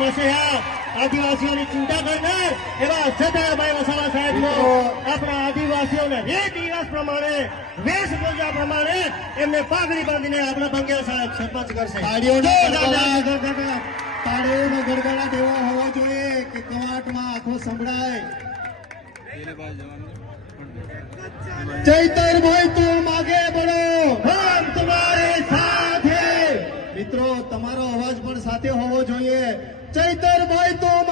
વસેયા આદિવાસીઓની ચિંતા કરનાર એવા અક્ષરધારાભાઈ વસાવા સાહેબનો આપણા આદિવાસીઓના રેત દિવસ પ્રમાણે વેશ પૂજા પ્રમાણે એમને પાઘડી બાંધીને આપણા ભંગ્યા સાહેબ સરપંચ કરશે. તાળીઓનો ગડગડાટ એવો હોવો જોઈએ કે કવાટમાં આખો સંભળાય. ચૈતર ભાઈ તું માગે બળો. હમ તમારે સાથે. મિત્રો તમારો અવાજ પણ સાથે હોવો જોઈએ. ચૈતરભાઈ તું માગે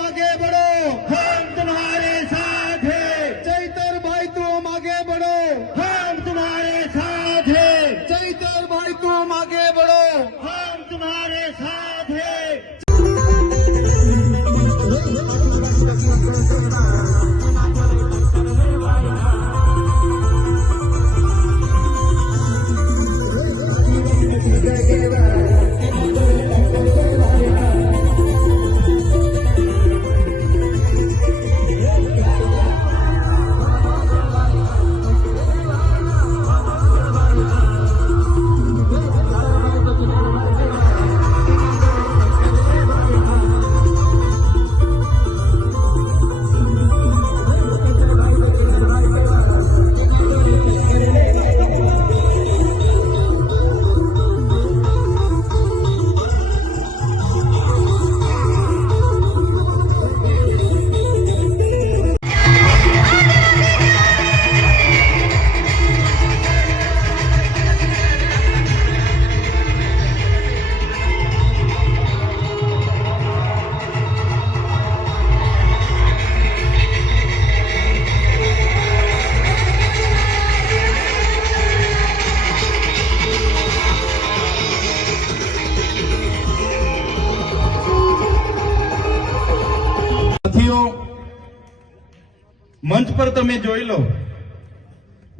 મંચ પર તમે જોઈ લો,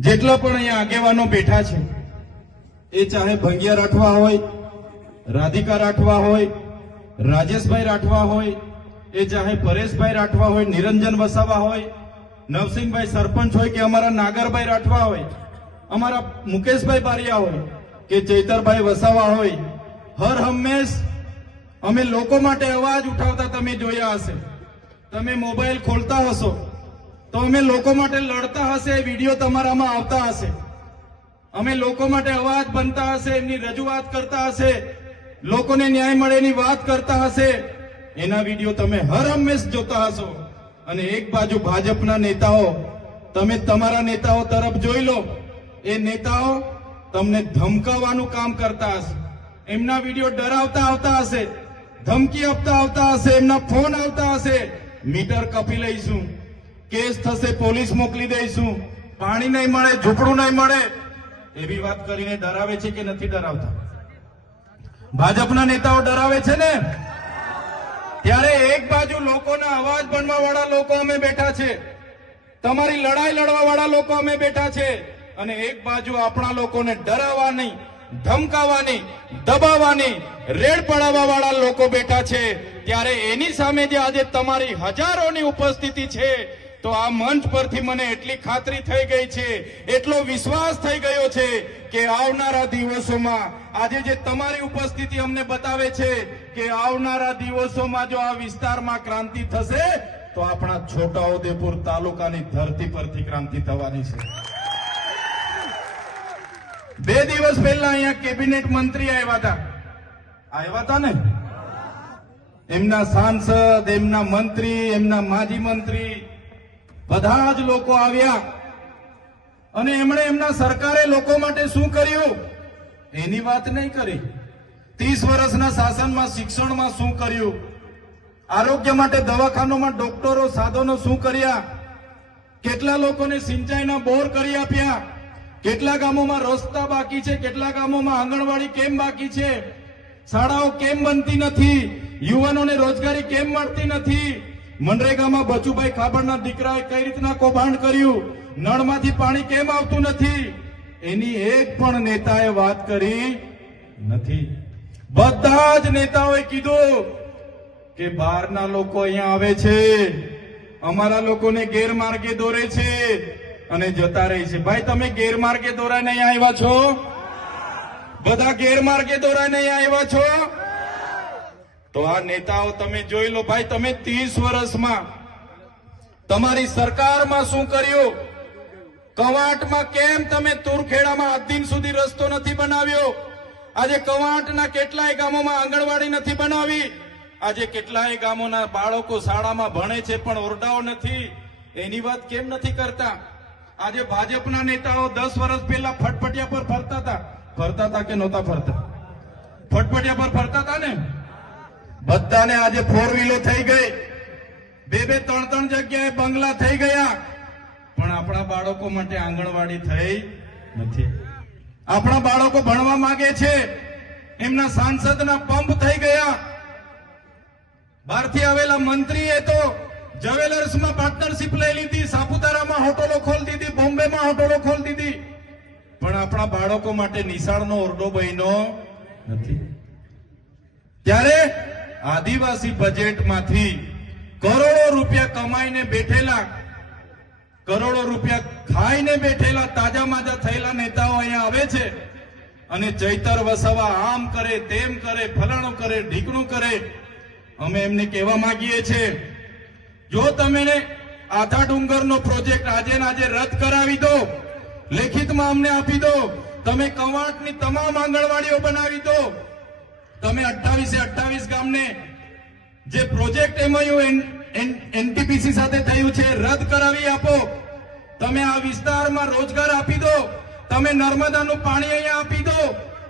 જેટલા પણ અહીંયા આગેવાનો બેઠા છે, એ ચાહે ભંગિયા રાઠવા હોય, રાધિકા રાઠવા હોય, રાજેશભાઈ રાઠવા હોય, એ ચાહે પરેશભાઈ રાઠવા હોય, નિરંજન વસાવા હોય, નવસિંહભાઈ સરપંચ હોય કે અમારા નાગરભાઈ રાઠવા હોય, અમારા મુકેશભાઈ બારિયા હોય કે ચૈતરભાઈ વસાવા હોય, હર હંમેશ અમે લોકો માટે અવાજ ઉઠાવતા તમે જોયા હશે. તમે મોબાઈલ ખોલતા હશો. તો અમે લોકો માટે લડતા હશે એ વીડિયો તમારામાં આવતા હશે. અમે લોકો માટે અવાજ બનતા હશે, એમની રજૂઆત કરતા હશે, લોકોને ન્યાય મળે એની વાત કરતા હશે. એના વીડિયો તમે હર હંમેશ જોતા હશો. અને એક બાજુ ભાજપના નેતાઓ, તમે તમારા નેતાઓ તરફ જોઈ લો. એ નેતાઓ તમને ધમકાવવાનું કામ કરતા હશે. એમના વીડિયો ડરાવતા આવતા હશે, ધમકી આપતા આવતા હશે, એમના ફોન આવતા હશે. મીટર કપી લઈશું. કેસ થશે, પોલીસ મોકલી દઈશું. પાણી નહીં મળે, ઝૂંપડું નહીં મળે. એવી વાત કરીને ડરાવે છે કે નથી ડરાવતા? ભાજપના નેતાઓ ડરાવે છે ને? ત્યારે એક બાજુ લોકોના અવાજ બનવા વાળા લોકો અમે બેઠા છે. તમારી લડાઈ લડવા વાળા લોકો અમે બેઠા છે. અને એક બાજુ આપણા લોકોને ડરાવવાની, ધમકાવવાની, દબાવવાની, રેડ પડાવવા વાળા લોકો બેઠા છે. ત્યારે એની સામે જે આજે તમારી હજારોની ઉપસ્થિતિ છે તો આ મંચ પરથી મને એટલી ખાતરી થઈ ગઈ છે, એટલો વિશ્વાસ થઈ ગયો છે કે આવનારા દિવસોમાં આજે જે તમારી ઉપસ્થિતિ અમને બતાવે છે કે આવનારા દિવસોમાં જો આ વિસ્તારમાં ક્રાંતિ થશે, તો આપણા છોટાઉદેપુર તાલુકાની ધરતી પરથી ક્રાંતિ થવાની છે. બે દિવસ પહેલા અહીંયા કેબિનેટ મંત્રી આવ્યા હતા. આવ્યા હતા ને? એમના સાંસદ, એમના મંત્રી, એમના માજી મંત્રી બધા જ લોકો આવ્યા. અને એમણે એમના સરકારે લોકો માટે શું કર્યું? એની વાત નહીં કરી. ત્રીસ વર્ષના શાસનમાં, શિક્ષણમાં શું કર્યું? આરોગ્ય માટે દવાખાનોમાં ડોક્ટરો, સાધનો શું કર્યા? કેટલા લોકોને સિંચાઈના બોર કરી આપ્યા? કેટલા ગામોમાં રસ્તા બાકી છે? કેટલા ગામોમાં આંગણવાડી કેમ બાકી છે? શાળાઓ કેમ બનતી નથી? યુવાનોને રોજગારી કેમ મળતી નથી? મનરેગામાં બચુભાઈ ખાબડના દીકરાએ કઈ રીતના કૌભાંડ કર્યું? નળમાંથી પાણી કેમ આવતું નથી? એની એક પણ નેતાએ વાત કરી નથી. બધા જ નેતાઓએ કીધું કે બહારના લોકો અહીંયા આવે છે. અમારા લોકોને ગેરમાર્ગે દોરે છે અને જતા રહે છે. ભાઈ, તમે ગેરમાર્ગે દોરાઈને અહીંયા આવ્યા છો? બધા ગેરમાર્ગે દોરાઈને અહીંયા આવ્યા છો? તો આ નેતાઓ તમે જોઈ લો ભાઈ, તમે ત્રીસ વર્ષમાં તમારી સરકારમાં શું કર્યું? કવાંટમાં કેમ તમે તુરખેડામાં આજ દિન સુધી રસ્તો નથી બનાવ્યો? આજે કવાંટના કેટલાય ગામોમાં આંગણવાડી નથી બનાવી? આજે કેટલાય ગામોના બાળકો શાળામાં ભણે છે પણ ઓરડાઓ નથી? એની વાત કેમ નથી કરતા? આજે ભાજપના નેતાઓ દસ વર્ષ પહેલા ફટફટિયા પર ફરતા હતા. ફરતા હતા કે નહોતા ફરતા? ફટફટિયા પર ફરતા હતા ને? બધાને આજે ફોર વ્હીલો થઈ ગઈ. બે બે ત્રણ ત્રણ જગ્યાએ બંગલા થઈ ગયા. પણ આપણા બાળકો માટે આંગણવાડી થઈ નથી. આપણા બાળકો ભણવા માંગે છે. એમના સાંસદના પંપ થઈ ગયા. બહારથી આવેલા મંત્રીએ તો જવેલર્સમાં પાર્ટનરશિપ લઈ લીધી, સાપુતારામાં હોટલો ખોલી દીધી, બોમ્બેમાં હોટલો ખોલી દીધી. પણ આપણા બાળકો માટે નિશાળનો ઓરડો બન્યો નથી. ત્યારે આદિવાસી બજેટમાંથી કરોડો રૂપિયા કમાઈને બેઠેલા, કરોડો રૂપિયા ખાઈને બેઠેલા તાજા માજા થયેલા નેતાઓ અહીંયા આવે છે અને ચૈતર વસાવા આમ કરે, તેમ કરે, ફલાણું કરે, ઢીકણું કરે, અમે એમને કહેવા માંગીએ છીએ, જો તમે આથા ડુંગરનો પ્રોજેક્ટ આજે આજે રદ કરાવી દો, લેખિતમાં અમને આપી દો, તમે કવાંટની તમામ આંગણવાડીઓ બનાવી દો તમે અઠ્ઠાવીસે અઠ્ઠાવીસ ગામને જે પ્રોજેક્ટ એમઓયુ એનટીપીસી સાથે થયું છે, રદ કરાવી આપો. તમે આ વિસ્તારમાં રોજગાર આપી દો. તમે નર્મદાનું પાણી અહીંયા આપી દો.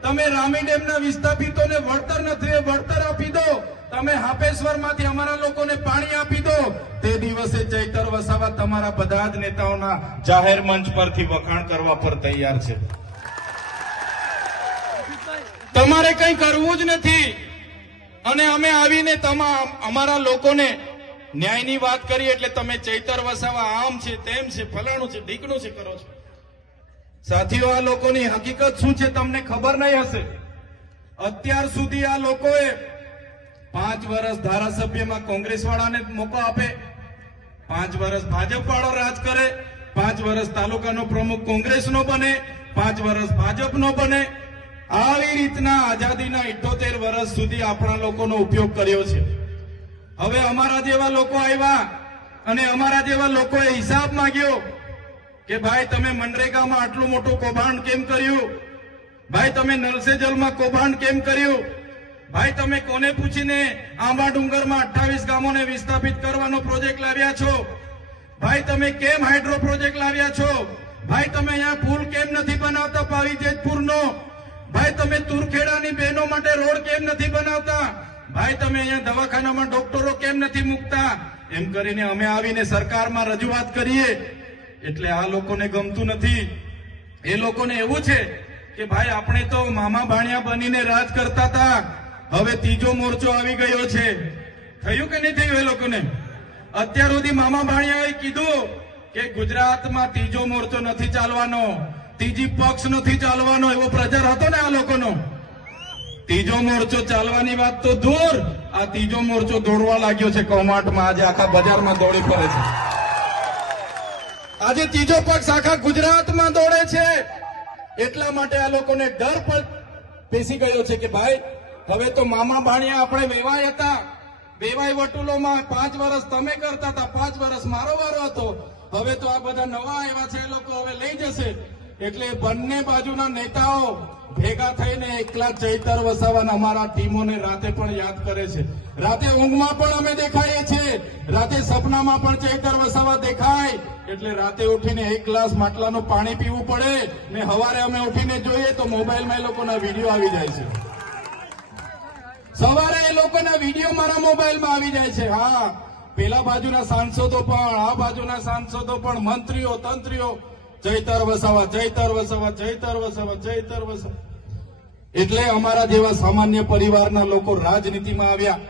તમે રામી ડેમના વિસ્થાપિતોને વળતર નથી વળતર આપી દો. તમે હાપેશ્વરમાંથી અમારા લોકોને પાણી આપી દો. તે દિવસે ચૈતર વસાવા તમારા બધા જ નેતાઓના જાહેર મંચ પરથી વખાણ કરવા પર તૈયાર છે. તમારે કંઈ કરવું જ નથી. અને અમે આવીને તમામ અમારા લોકોને ન્યાયની વાત કરીએ એટલે તમે ચૈતર વસાવા આમ છે, તેમ છે, ફલાણું છે, ઢીકણું છે કરો છો. સાથીઓ, આ લોકોની હકીકત શું છે તમને ખબર નહીં હશે? અત્યાર સુધી આ લોકોએ પાંચ વર્ષ ધારાસભ્યમાં કોંગ્રેસ વાળાને મોકો આપે. પાંચ વર્ષ ભાજપ વાળો રાજ કરે. પાંચ વર્ષ તાલુકાનો પ્રમુખ કોંગ્રેસનો બને. પાંચ વર્ષ ભાજપનો બને. આવી રીતના આઝાદીના ઇઠોતેર વર્ષ સુધી આપણા લોકોનો ઉપયોગ કર્યો છે. હવે અમારા જેવા લોકો આવ્યા અને અમારા જેવા લોકોએ હિસાબ માંગ્યો કે ભાઈ તમે મનરેગામાં આટલું મોટું કૌભાંડ કેમ કર્યું? ભાઈ તમે નલસે જલમાં કૌભાંડ કેમ કર્યું? ભાઈ તમે કોને પૂછીને આંબા ડુંગરમાં અઠ્ઠાવીસ ગામોને વિસ્થાપિત કરવાનો પ્રોજેક્ટ લાવ્યા છો? ભાઈ તમે કેમ હાઇડ્રો પ્રોજેક્ટ લાવ્યા છો? ભાઈ તમે અહીંયા પુલ કેમ નથી બનાવતા? પાવી જેતપુરનો ભાઈ, તમે તુરખેડાની બહેનો માટે રોડ કેમ નથી બનાવતા? ભાઈ, તમે અહીંયા દવાખાનામાં ડોક્ટરો કેમ નથી મૂકતા? એમ કરીને અમે આવીને સરકારમાં રજૂઆત કરીએ. એટલે આ લોકોને ગમતું નથી. એ લોકોને એવું છે કે ભાઈ, આપણે તો મામા ભાણિયા બનીને રાજ કરતા હતા. હવે ત્રીજો મોરચો આવી ગયો છે. થયું કે નહીં થયું એ લોકોને? અત્યાર સુધી મામા ભાણિયાએ કીધું કે ગુજરાતમાં ત્રીજો મોરચો નથી ચાલવાનો. ત્રીજી પક્ષ નથી ચાલવાનો એવો પ્રચાર હતો ને આ લોકોનો. ત્રીજો મોરચો ચાલવાની વાત તો દૂર. આ ત્રીજો મોરચો દોડવા લાગ્યો છે કૌમાટમાં. આજે આખા બજારમાં દોડી પડે છે. આજે ત્રીજો પક્ષ આખા ગુજરાતમાં દોડે છે. એટલા માટે આ લોકોને ડર પણ બેસી ગયો છે કે ભાઈ, હવે તો મામા ભાણિયા આપણે વેવાય હતા. વેવાય વટુલોમાં પાંચ વર્ષ તમે કરતા હતા, પાંચ વર્ષ મારો વારો હતો. હવે તો આ બધા નવા આવ્યા છે, એ લોકો હવે લઈ જશે. એટલે બંને બાજુના નેતાઓ ભેગા થઈને એકલા ચૈતર વસાવાના અમારા ટીમોને રાતે પણ યાદ કરે છે. રાતે ઊંઘમાં પણ અમે દેખાઈએ છીએ. રાતે સપનામાં પણ ચૈતર વસાવા દેખાય. એટલે રાતે ઉઠીને એક ગ્લાસ માટલાનું પાણી પીવું પડે ને સવારે અમે ઉઠીને જોઈએ તો મોબાઈલમાં એ લોકોના વીડિયો આવી જાય છે. સવારે એ લોકોના વીડિયો મારા મોબાઈલમાં આવી જાય છે. હા, પેલા બાજુના સાંસદો પણ, આ બાજુના સાંસદો પણ, મંત્રીઓ, તંત્રીઓ ચૈતર વસાવા ચૈતર વસાવા ચૈતર વસાવા ચૈતર વસાવા. એટલે અમારા જેવા સામાન્ય પરિવારના લોકો રાજનીતિમાં આવ્યા.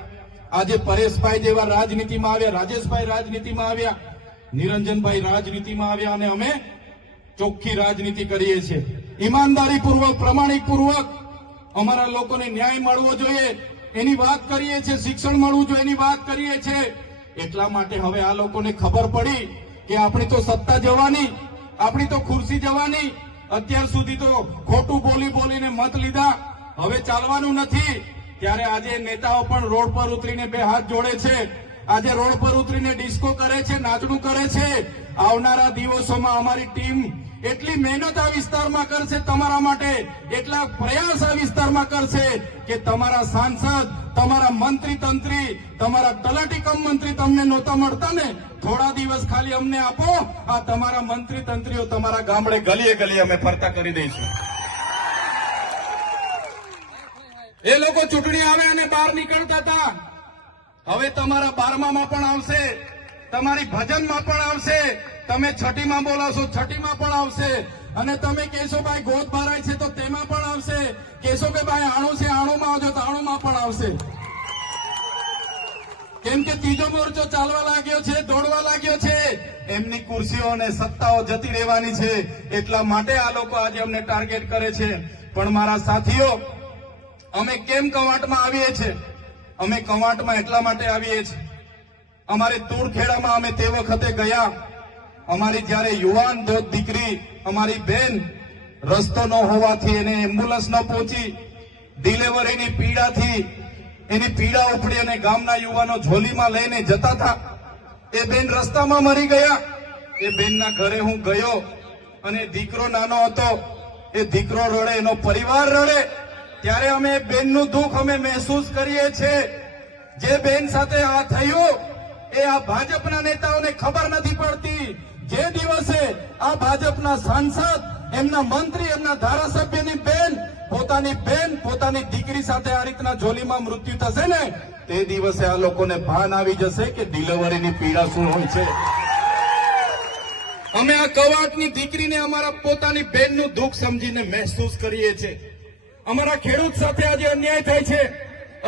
આજે પરેશભાઈ જેવા રાજનીતિમાં આવ્યા, રાજેશભાઈ રાજનીતિમાં આવ્યા, નિરંજનભાઈ રાજનીતિમાં આવ્યા અને અમે ચોખ્ખી રાજનીતિ કરીએ છીએ. ઈમાનદારી પૂર્વક પ્રમાણિક પૂર્વક અમારા લોકોને ન્યાય મળવો જોઈએ. એની વાત કરીએ છીએ, શિક્ષણ મળવું જોઈએ એની વાત કરીએ છીએ. એટલા માટે હવે આ લોકોને ખબર પડી કે આપણી તો સત્તા જવાની આપણી તો ખુરશી જવાની. અત્યાર સુધી તો ખોટું બોલી બોલીને મત લીધા. હવે ચાલવાનું નથી. ત્યારે આજે નેતાઓ પણ રોડ પર ઉતરીને બે હાથ જોડે છે. આજે રોડ પર ઉતરીને ડિસ્કો કરે છે, નાચણું કરે છે. આવનારા દિવસોમાં અમારી ટીમ એટલી મહેનત આ વિસ્તારમાં કરશે, તમારા માટે એટલા પ્રયાસ આ વિસ્તારમાં કરશે કે તમારા સાંસદ, તમારા મંત્રી તંત્રી તમારા તલાટી કમ મંત્રી તમને નહોતા મળતા ને? થોડા દિવસ ખાલી અમને આપો, આ તમારા મંત્રી તંત્રીઓ તમારા ગામડે ગલીએ ગલીએ અમે ફરતા કરી દઈશું. એ લોકો ચૂંટણી આવે અને બહાર નીકળતા હતા. હવે તમારા બારમામાં પણ આવશે. તમારી ભજનમાં પણ આવશે. તમે છઠ્ઠીમાં બોલાવશો, છઠ્ઠીમાં પણ આવશે. અને તમે કેશોભાઈ ગોદ ભરાય છે તો તેમાં પણ આવશે. કેશોભાઈ આણું છે, આણુમાં આવજો તો આણુમાં પણ આવશે. કેમ કે ત્રીજો મોરચો ચાલવા લાગ્યો છે, દોડવા લાગ્યો છે. એમની ખુરશીઓ અને સત્તાઓ જતી રહેવાની છે. એટલા માટે આ લોકો આજે અમને ટાર્ગેટ કરે છે. પણ મારા સાથીઓ, અમે કેમ કવાંટમાં આવીએ છીએ? અમે કવાંટમાં એટલા માટે આવીએ છીએ. અમારે તુરખેડામાં અમે તે વખતે ગયા. અમારી જ્યારે યુવાન દોત દીકરી, અમારી બેન રસ્તો ન હોવાથી એને એમ્બ્યુલન્સ ન પહોંચી, ડિલિવરીની પીડાથી એની પીડા ઉપડી અને ગામના યુવાનો ઝોલીમાં લઈને જતા હતા. એ બેન રસ્તામાં મરી ગયા. એ બેનના ઘરે હું ગયો અને દીકરો નાનો હતો. એ દીકરો રડે, એનો પરિવાર રડે. ત્યારે અમે બેનનું દુઃખ અમે મહેસૂસ કરીએ છીએ. જે બેન સાથે આ થયું એ આ ભાજપના નેતાઓને ખબર નથી પડતી. જે દિવસે આ ભાજપના સાંસદ, એમના મંત્રી, એમના ધારાસભ્યની બેન, પોતાની બેન, પોતાની દીકરી સાથે આ રીતના જોલીમાં મૃત્યુ થશે ને, તે દિવસે આ લોકોને ભાન આવી જશે કે ડિલિવરીની પીડા શું હોય છે. અમે આ કવાટની દીકરીને અમારા પોતાની બેનનું દુઃખ સમજીને મહેસૂસ કરીએ છીએ. અમારા ખેડૂત સાથે આજે અન્યાય થાય છે,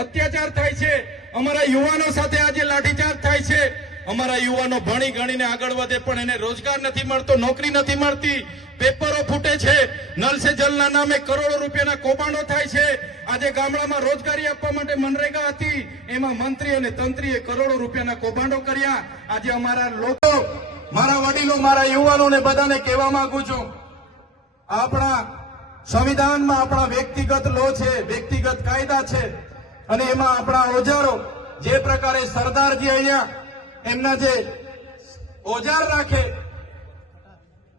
અત્યાચાર થાય છે. અમારા યુવાનો સાથે આજે લાઠીચાર્જ થાય છે. અમારા યુવાનો ભણી ગણીને આગળ વધે પણ એને રોજગાર નથી મળતો, નોકરી નથી મળતી. પેપરો ફૂટે છે. નલ સે જલના નામે કરોડો રૂપિયાના કૌભાંડો થાય છે. આજે ગામડામાં રોજગારી આપવા માટે મનરેગા હતી. એમાં મંત્રી અને તંત્રીએ કરોડો રૂપિયાના કૌભાંડો કર્યા. આજે અમારા લોકો, મારા વડીલો, મારા યુવાનોને બધાને કહેવા માંગુ છું. આપણા સંવિધાનમાં આપણા વ્યક્તિગત લો છે, વ્યક્તિગત કાયદા છે. અને એમાં આપણા ઓજારો જે પ્રકારે સરદારજી અહીંયા એમના જે ઓજાર રાખે,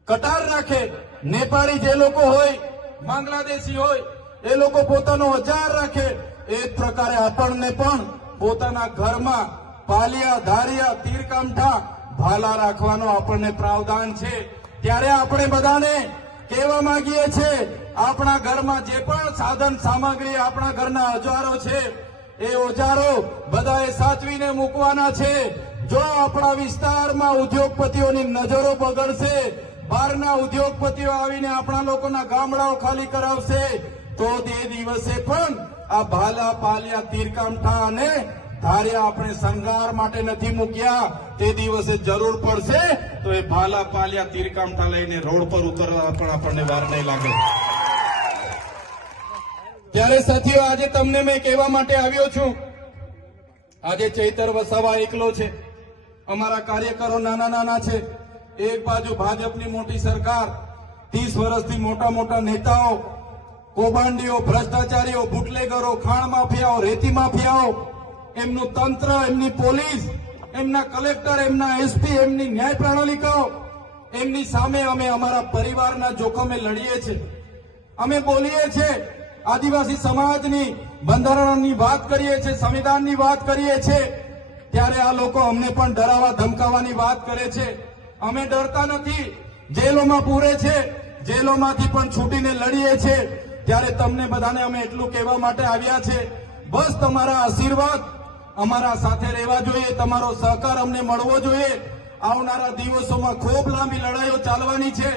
કટાર રાખે, નેપાળી જે લોકો હોય, બાંગ્લાદેશી હોય, એ લોકો પોતાનો ઓજાર રાખે. એ પ્રકારે આપણને પણ પોતાના ઘરમાં પાલિયા, ધારિયા, તીરકામઠા ભાલા રાખવાનો આપણને પ્રાવધાન છે. ત્યારે આપણે બધાને કહેવા માંગીએ છીએ આપણા ઘરમાં જે પણ સાધન સામગ્રી આપણા ઘરના ઓજારો છે, એ ઓજારો બધાએ સાચવીને મૂકવાના છે. જો આપણા વિસ્તારમાં ઉદ્યોગપતિઓની નજરો બગડશે, બહારના ઉદ્યોગપતિઓ આવીને આપણા લોકોના ગામડાઓ ખાલી કરાવશે, તો તે દિવસે પણ આ ભાલા પાલિયા તીરકામઠા અને ધાર્યા આપણે શણગાર માટે નથી મૂક્યા, તે દિવસે જરૂર પડશે, તો એ ભાલા પાલિયા તીરકામઠા લઈને રોડ પર ઉતરવા પણ આપણને વાર નહીં લાગે. ત્યારે સાથીઓ, આજે તમને મેં કહેવા માટે આવ્યો છું. આજે ચૈતર વસાવા એકલો છે. અમારા કાર્યકરો નાના નાના છે. એક બાજુ ભાજપની મોટી સરકાર, ત્રીસ વર્ષથી મોટા મોટા નેતાઓ, કૌભાંડીઓ, ભ્રષ્ટાચારીઓ, બુટલેગરો, ખાણ માફિયાઓ, રેતી માફિયાઓ એમનું તંત્ર, એમની પોલીસ, એમના કલેક્ટર, એમના એસપી એમની ન્યાય પ્રણાલિકાઓ, એમની સામે અમે અમારા પરિવારના જોખમે લડીએ છીએ. અમે બોલીએ છીએ, આદિવાસી સમાજની બંધારણની વાત કરીએ છીએ, સંવિધાનની વાત કરીએ છીએ, ત્યારે આ લોકો અમને પણ ડરાવા ધમકાવવાની વાત કરે છે. અમે ડરતા નથી, જેલોમાં પૂરે છે, જેલોમાંથી પણ છૂટીને લડીએ છીએ, ત્યારે તમને બધાને અમે એટલું કહેવા માટે આવ્યા છે. બસ તમારા આશીર્વાદ અમારા સાથે રહેવા જોઈએ, તમારો સહકાર અમને મળવો જોઈએ. આવનારા દિવસોમાં ખૂબ લાંબી લડાઈઓ ચાલવાની છે.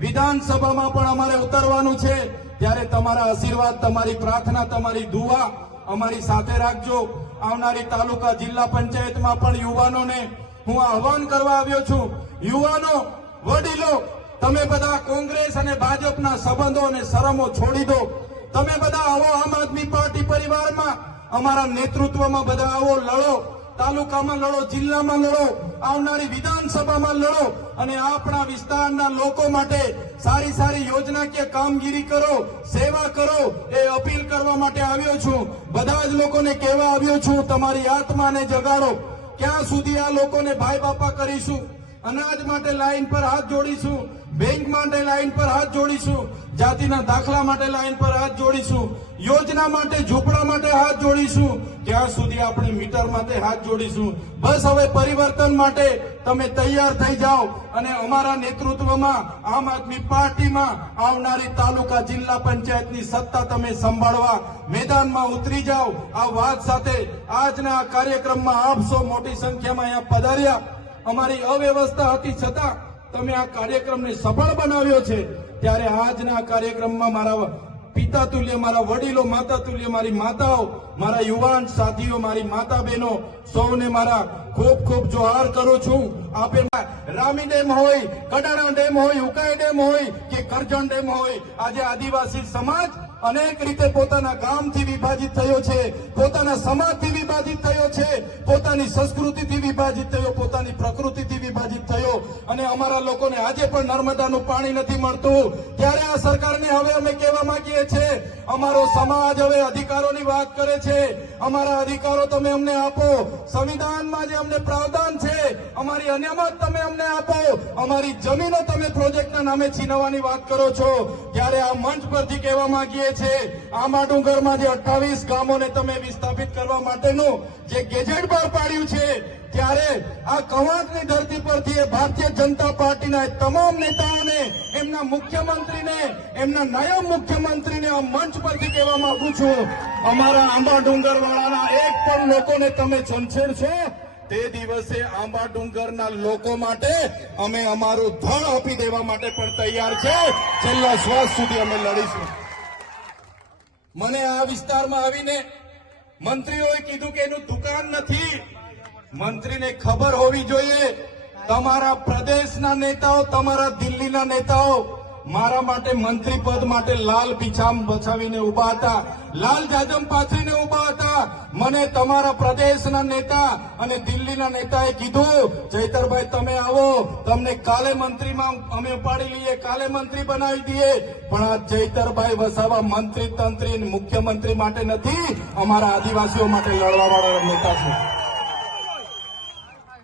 વિધાનસભામાં પણ અમારે ઉતરવાનું છે. ત્યારે તમારા આશીર્વાદ, તમારી પ્રાર્થના, તમારી દુવા અમારી સાથે રાખજો. આવનારી તાલુકા જિલ્લા પંચાયતમાં પણ યુવાનોને હું આહવાન કરવા આવ્યો છું. યુવાનો, વડીલો, તમે બધા કોંગ્રેસ અને ભાજપના સંબંધો અને શરમો છોડી દો. તમે બધા આવો આમ આદમી પાર્ટી પરિવારમાં અમારા નેતૃત્વમાં બધા આવો લડો, તાલુકામાં લડો, જિલ્લામાં લડો, આવનારી વિધાનસભામાં લડો અને આપણા વિસ્તારના લોકો માટે સારી સારી યોજનાકીય કામગીરી કરો, સેવા કરો એ અપીલ કરવા માટે આવ્યો છું. બધા જ લોકોને કહેવા આવ્યો છું, તમારી આત્માને જગાડો. ક્યાં સુધી આ લોકોને ભાઈ બાપા કરીશું? અનાજ માટે લાઈન પર હાથ જોડીશું, બેંક માટે લાઈન પર હાથ જોડીશું જાતિના દાખલા માટે લાઈન પર હાથ જોડીશું, યોજના માટે, ઝૂંપડા માટે હાથ જોડીશું ત્યાં સુધી આપણે મીટર માટે હાથ જોડીશું. બસ હવે પરિવર્તન માટે તમે તૈયાર થઈ જાઓ અને અમારા નેતૃત્વમાં, આમ આદમી પાર્ટીમાં આવનારી તાલુકા જિલ્લા પંચાયતની સત્તા તમે સંભાળવા મેદાનમાં ઉતરી જાઓ. આ વાત સાથે આજના આ કાર્યક્રમમાં આપ મોટી સંખ્યામાં અહીંયા પધાર્યા. અમારી અવ્યવસ્થા હતી છતાં તમે આ કાર્યક્રમને સફળ બનાવ્યો છે, ત્યારે આજના કાર્યક્રમમાં મારા પિતા તુલ્ય, મારા વડીલો, માતા તુલ્ય, મારી માતાઓ, મારા યુવાન સાથીઓ, મારી માતા બહેનો, સૌને મારા ખૂબ ખૂબ જોહાર કરું છું. આપે રામી ડેમ હોય, કડાણા ડેમ હોય, ઉકાઈ ડેમ હોય કે કરજણ ડેમ હોય, આજે આદિવાસી સમાજ અનેક રીતે પોતાના ગામથી વિભાજિત થયો છે, પોતાના સમાજથી વિભાજિત થયો છે, પોતાની સંસ્કૃતિથી વિભાજિત થયો, પોતાની પ્રકૃતિથી વિભાજિત થયો. અને અમારા લોકોને આજે પણ નર્મદાનું પાણી નથી મળતું. ત્યારે આ સરકારને હવે અમે કહેવા માંગીએ છીએ અમારો સમાજ હવે અધિકારોની વાત કરે છે. અમારા અધિકારો તમે અમને આપો. સંવિધાનમાં જે અમને પ્રાવધાન છે, અમારી અનામત તમે અમને આપો. અમારી જમીનો તમે પ્રોજેક્ટના નામે છીનવાની વાત કરો છો. ત્યારે આ મંચ પરથી કહેવા માંગીએ છીએ આંબા ડુંગરમાં જે અઠ્ઠાવીસ ગામોને તમે વિસ્થાપિત કરવા માટેનું જે ગેજેટ બહાર પાડ્યું છે, ત્યારે આ કવાંટની ધરતી પરથી ભારતીય જનતા પાર્ટીના તમામ નેતાઓને, એમના મુખ્યમંત્રીને, એમના નાયબ મુખ્યમંત્રીને આ મંચ પરથી કહેવા માંગુ છું. અમારા આંબા ડુંગર વાળાના એક પણ લોકોને તમે છંછેડશો તે દિવસે આંબા ડુંગરના લોકો માટે અમે અમારું ધળ આપી દેવા માટે પણ તૈયાર છે. છેલ્લા શ્વાસ સુધી અમે લડીશું. મને આ વિસ્તારમાં આવીને મંત્રીઓએ કીધું કે એનું દુકાન નથી. મંત્રીને ખબર હોવી જોઈએ. તમારા પ્રદેશના નેતાઓ, તમારા દિલ્હીના નેતાઓ મારા માટે મંત્રી પદ માટે લાલ પીછામ બચાવીને ઊભા હતા. લાલ જાજમ પાથરીને ઊભા હતા. મને તમારા પ્રદેશના નેતા અને દિલ્હીના નેતાએ કીધું, જયતરભાઈ, તમે આવો. તમને કાલે મંત્રીમાં અમે ઉપાડી લઈએ, કાલે મંત્રી બનાવી દઈએ. પણ આ જયતરભાઈ વસાવા મંત્રી તંત્રી મુખ્યમંત્રી માટે નથી, અમારા આદિવાસીઓ માટે લડવા વાળા નેતા છે.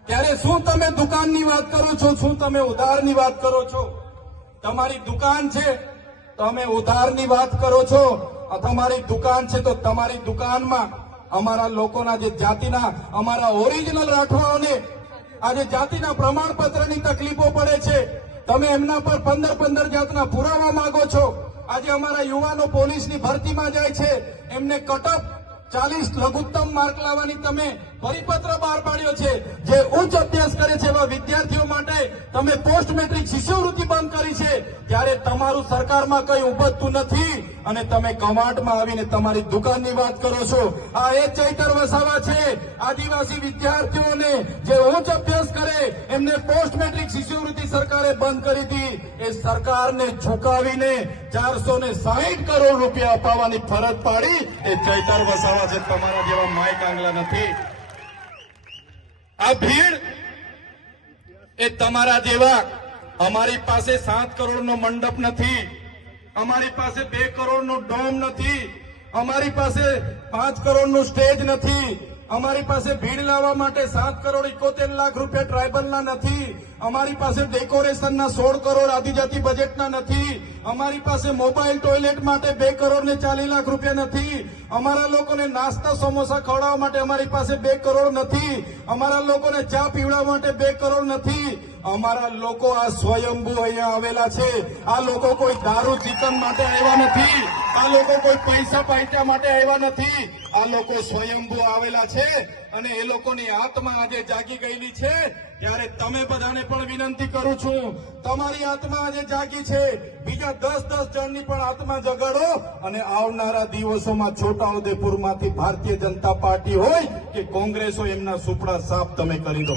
ત્યારે શું તમે દુકાનની વાત કરો છો? શું તમે ઉધારની વાત કરો છો? તમારી દુકાન છે તમે ઉધારની વાત કરો છો. તમારી દુકાન છે, તો તમારી દુકાનમાં અમારા લોકોના જે જાતિના, અમારા ઓરિજિનલ રાઠવાઓને આજે જાતિના પ્રમાણપત્રની તકલીફો પડે છે, તમે એમના પર પંદર પંદર જાતના પુરાવા માંગો છો. આજે અમારા યુવાનો પોલીસની ભરતીમાં જાય છે. એમને કટઅપ ચાલીસ લઘુત્તમ માર્ક લાવવાની તમે પરિપત્ર બહાર પાડ્યો છે. જે ઉચ્ચ અભ્યાસ કરે છે એવા વિદ્યાર્થીઓ માટે તમે પોસ્ટ મેટ્રિક શિષ્યવૃત્તિ બંધ કરી છે. ત્યારે તમારું સરકારમાં કઈ ઉપજતું નથી અને તમે કમાટમાં આવીને તમારી દુકાનની વાત કરો છો. આ એ ચૈતર વસાવા છે. આદિવાસી વિદ્યાર્થીઓને જે ઉચ્ચ અભ્યાસ કરે, એમને પોસ્ટ મેટ્રિક શિષ્યવૃત્તિ સરકારે બંધ કરી હતી. એ સરકારને ઝુકાવીને ચારસો ને સાહીઠ કરોડ રૂપિયા અપાવવાની ફરજ પાડી. એ ચૈતર વસાવા છે. તમારા જેવા માય કાંગલા નથી. આ ભીડ એ તમારા જેવા અમારી પાસે સાત કરોડનો મંડપ નથી, અમારી પાસે બે કરોડનો ડોમ નથી અમારી પાસે પાંચ કરોડનું સ્ટેજ નથી. અમારી પાસે ભીડ લાવવા માટે સાત કરોડ ઇકોતેર લાખ રૂપિયા ટ્રાયબલના નથી. અમારી પાસે ડેકોરેશનના સોળ કરોડ આદિજાતિ બજેટના નથી. અમારી પાસે મોબાઈલ ટોયલેટ માટે બે કરોડ ને ચાલીસ લાખ રૂપિયા નથી. અમારા લોકોને નાસ્તા સમોસા ખવડાવવા માટે અમારી પાસે બે કરોડ નથી. અમારા લોકોને ચા પીવડાવવા માટે બે કરોડ નથી. અમારા લોકો આ સ્વયંભૂ અહીંયા આવેલા છે. આ લોકો કોઈ દારૂ ચિકન માટે આવ્યા નથી. આ લોકો કોઈ પૈસા પૈસા માટે આવ્યા નથી. આ લોકો સ્વયંભૂ આવેલા છે અને એ લોકોની આત્મા આજે જાગી ગયેલી છે. ત્યારે તમે બધાને પણ વિનંતી કરું છું, તમારી આત્મા આજે જાગી છે. બીજા દસ દસ જણની પણ આત્મા જગાડો અને આવનારા દિવસોમાં છોટાઉદેપુરમાંથી ભારતીય જનતા પાર્ટી હોય કે કોંગ્રેસ હોય, એમના સુપડા સાફ તમે કરી દો.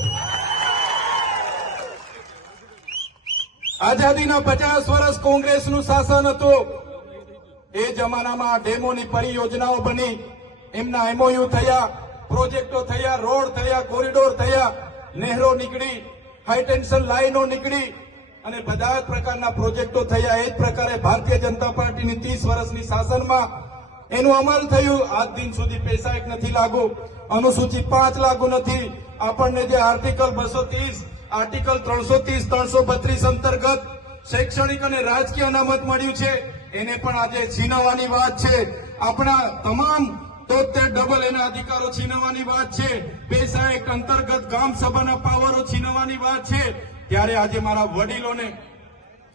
આઝાદીના પચાસ વર્ષ કોંગ્રેસનું શાસન હતું. એ જમાનામાં ડેમોની પરિયોજનાઓ બની. એમના એમઓયુ થયા, પ્રોજેક્ટો થયા, રોડ થયા, કોરિડોર થયા, નહેરો નીકળી હાઈટેન્શન લાઈનો નીકળી. અને બધા જ પ્રકારના પ્રોજેક્ટો થયા. એ જ પ્રકારે ભારતીય જનતા પાર્ટીની ત્રીસ વર્ષની શાસનમાં એનું અમલ થયું. આજ દિન સુધી પૈસા એક નથી લાગુ. અનુસૂચિત પાંચ લાગુ નથી. આપણને જે આર્ટિકલ બસો ત્રીસ આર્ટિકલ ત્રણસો ત્રીસ ત્રણસો બત્રીસ અંતર્ગત શૈક્ષણિક અને રાજકીય અનામત મળ્યું છે. એને પણ આજે છીનવવાની વાત છે. આપણા તમામ તોતેર ડબલ એના અધિકારો છીનવવાની વાત છે. પૈસા એક અંતર્ગત ગામ સભાના પાવરો છીનવવાની વાત છે. ત્યારે આજે મારા વડીલોને,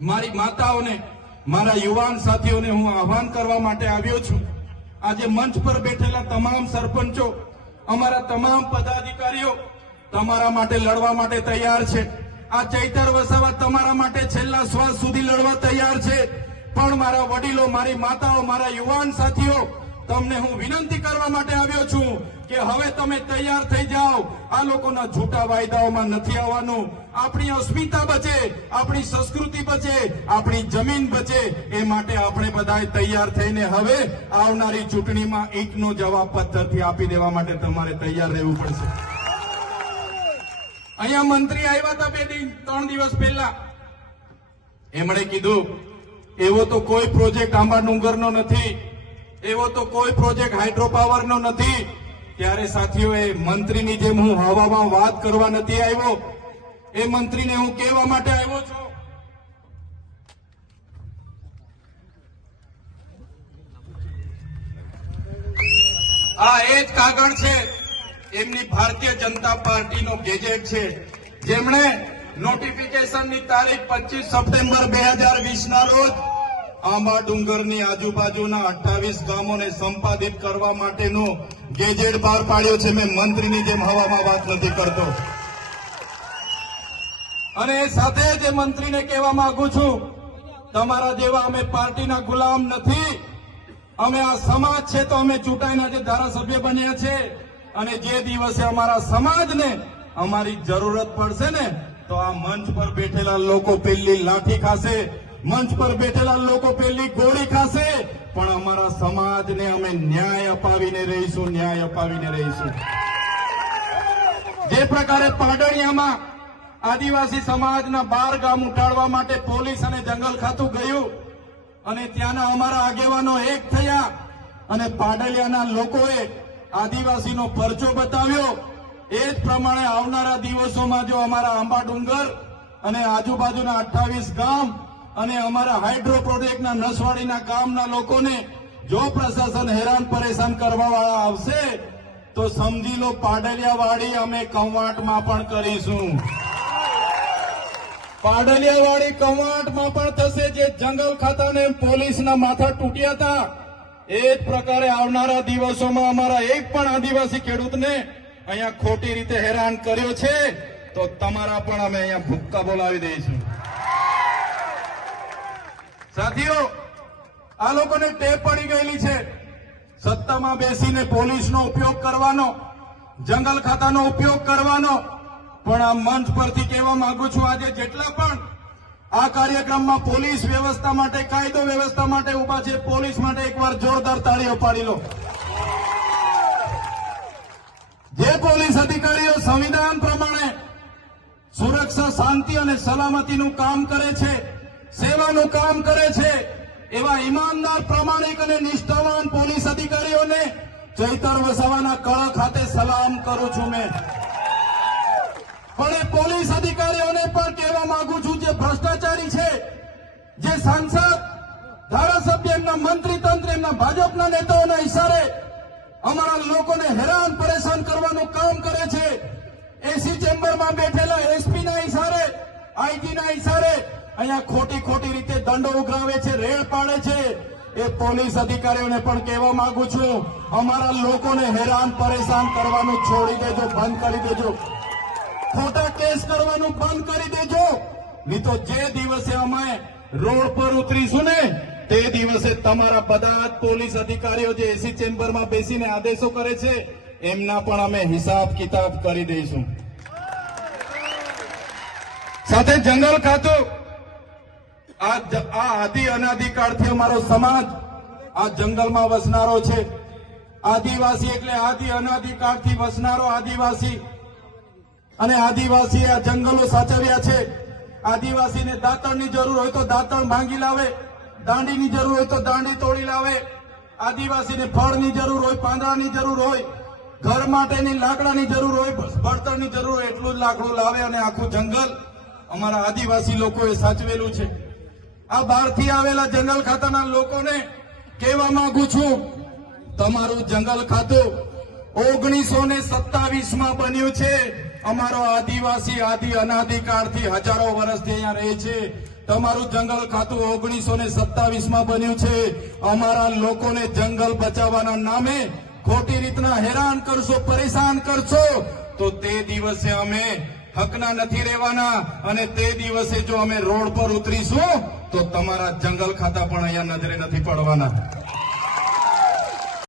મારી માતાઓને, મારા યુવાન સાથીઓને હું આહવાન કરવા માટે આવ્યો છું. આજે મંચ પર બેઠેલા તમામ સરપંચો, અમારા તમામ પદાધિકારીઓ તમારા માટે લડવા માટે તૈયાર છે. આ ચૈતર વસાવા તમારા માટે છેલ્લા શ્વાસ સુધી લડવા તૈયાર છે. પણ મારા વડીલો, મારી માતાઓ, મારા યુવાન સાથીઓ, તમને હું વિનંતી કરવા માટે આવ્યો છું કે હવે તમે તૈયાર થઈ જાઓ. આ લોકોના જૂઠા વાયદાઓમાં નથી આવવાનું. આપણી અસ્મિતા બચે, આપણી સંસ્કૃતિ બચે, આપણી જમીન બચે. એ માટે આપણે બધાએ તૈયાર થઈને હવે આવનારી ચૂંટણીમાં ઈંટનો જવાબ પથ્થરથી આપી દેવા માટે તમારે તૈયાર રહેવું પડશે. અહીંયા મંત્રી આવ્યા હતા બે દિન, ત્રણ દિવસ પહેલા. એમણે કીધું, એવો તો કોઈ પ્રોજેક્ટ આંબા ડુંગરનો નથી, એવો તો કોઈ પ્રોજેક્ટ હાઇડ્રો પાવરનો નથી. ત્યારે સાથીઓએ મંત્રીની જેમ હું હવામાં વાત કરવા નથી આવ્યો. એ મંત્રીને હું કહેવા માટે આવ્યો છું. આ એ જ કાગળ છે. એમની ભારતીય જનતા પાર્ટીનો ગેજેટ છે. જેમણે નોટિફિકેશનની તારીખ પચીસ સપ્ટેમ્બર બે હજાર વીસના રોજ આંબા ડુંગરની આજુબાજુના અઠાવીસ ગામોને સંપાદિત કરવા માટેનો ગેજેટ બહાર પાડ્યો છે. મેં મંત્રીની જેમ હવામાં વાત નથી કરતો. અને એ સાથે જ મંત્રીને કહેવા માંગુ છું, તમારા જેવા અમે પાર્ટીના ગુલામ નથી. અમે આ સમાજ છે તો અમે ચૂંટાઈના જે ધારાસભ્ય બન્યા છે. અને જે દિવસે અમારા સમાજને અમારી જરૂરત પડશે ને, તો આ મંચ પર બેઠેલા લોકો પેલી લાઠી ખાશે, મંચ પર બેઠેલા લોકો પેલી ગોળી ખાશે. પણ અમારા સમાજને અમે ન્યાય અપાવીને રહીશું, ન્યાય અપાવીને રહીશું. જે પ્રકારે પાડળિયામાં આદિવાસી સમાજના બાર ગામ ઉઠાડવા માટે પોલીસ અને જંગલ ખાતું ગયું, અને ત્યાંના અમારા આગેવાનો એક થયા, અને પાડલિયાના લોકોએ આદિવાસીનો પરચો બતાવ્યો. એ જ પ્રમાણે આવનારા દિવસોમાં જો અમારા આંબા ડુંગર અને આજુબાજુના અઠ્ઠાવીસ ગામ અને અમારા હાઇડ્રો પ્રોજેક્ટના નસવાડીના ગામના લોકોને જો પ્રશાસન હેરાન પરેશાન કરવા વાળા આવશે, તો સમજી લો પાડલિયાવાડી અમે કવાંટમાં પણ કરીશું. પાડલિયાવાડી કવાંટમાં પણ થશે જે જંગલ ખાતાને પોલીસના માથા તૂટ્યા હતા. એ જ પ્રકારે આવનારા દિવસોમાં અમારા એક પણ આદિવાસી ખેડૂતને અહીંયા ખોટી રીતે હેરાન કર્યો છે, તો તમારા પણ અમે અહીંયા ભૂક્કા બોલાવી દઈશું. સાથીઓ, આ લોકોને ટેપ પડી ગયેલી છે. સત્તામાં બેસીને પોલીસનો ઉપયોગ કરવાનો, જંગલ ખાતાનો ઉપયોગ કરવાનો, પણ આ મંચ પરથી કહેવા માંગુ છું, આજે જેટલા પણ આ કાર્યક્રમમાં પોલીસ વ્યવસ્થા માટે, કાયદો વ્યવસ્થા માટે ઊભા છે. પોલીસ માટે એકવાર જોરદાર તાળીઓ પાડી લો. જે પોલીસ અધિકારીઓ સંવિધાન પ્રમાણે સુરક્ષા, શાંતિ અને સલામતીનું કામ કરે છે, સેવાનું કામ કરે છે, એવા ઈમાનદાર, પ્રામાણિક અને નિષ્ઠાવાન પોલીસ અધિકારીઓને ચૈતર વસાવાના કળા ખાતે સલામ કરું છું મેં. પણ પોલીસ અધિકારીઓને પણ કહેવા માંગુ છું જે ભ્રષ્ટાચારી છે, જે સાંસદ, ધારાસભ્ય એમના મંત્રી તંત્ર એમના ભાજપના નેતાઓના ઇશારે અમારા લોકોને હેરાન પરેશાન કરવાનું કામ કરે છે. એસી ચેમ્બરમાં બેઠેલા એસપી ના ઇશારે આઈજી ના ઇશારે અહીંયા ખોટી ખોટી રીતે દંડો ઉઘરાવે છે, રેડ પાડે છે. એ પોલીસ અધિકારીઓને પણ કહેવા માંગુ છું, અમારા લોકોને હેરાન પરેશાન કરવાનું છોડી દેજો, બંધ કરી દેજો. ખોટા કેસ કરવાનું બંધ કરી દેજો. નહીં તો જે દિવસે અમે રોડ પર ઉતરીશું ને, તે દિવસે તમારા બધા જ પોલીસ અધિકારીઓ જે એસી ચેમ્બરમાં બેસીને આદેશો કરે છે, એમના પણ અમે હિસાબ કિતાબ કરી દઈશું. સાથે જંગલ ખાતું. આ આદિ અનાદિકાળથી અમારો સમાજ આ જંગલમાં વસનારો છે. આદિવાસી એટલે આદિ અનાદિકાળથી વસનારો આદિવાસી. અને આદિવાસીએ આ જંગલો સાચવ્યા છે. આદિવાસીને દાંતણની જરૂર હોય તો દાંતણ ભાંગી લાવે, દાંડીની જરૂર હોય તો દાંડી તોડી લાવે. આદિવાસીને ફળની જરૂર હોય, પાંદડાની જરૂર હોય, ઘર માટેની લાકડાની જરૂર હોય બળતણની જરૂર હોય, એટલું જ લાકડું લાવે અને આખું જંગલ અમારા આદિવાસી લોકોએ સાચવેલું છે. આ બહારથી આવેલા જંગલ ખાતાના લોકોને કહેવા માંગુ છું, તમારું જંગલ ખાતું ઓગણીસો ને સત્તાવીસમાં બન્યું છે. અમારો આદિવાસી આદિ અનાધિકારથી હજારો વર્ષથી અહીંયા રહે છે. તમારું જંગલ ખાતું ઓગણીસો ને સત્તાવીસમાં બન્યું છે. અમારા લોકોને જંગલ બચાવવાના નામે ખોટી રીતના હેરાન કરશો, પરેશાન કરશો. તો તે દિવસે અમે હકના નથી રહેવાના અને તે દિવસે જો અમે રોડ પર ઉતરીશું, તો તમારા જંગલ ખાતા પણ અહીંયા નજરે નથી પડવાના.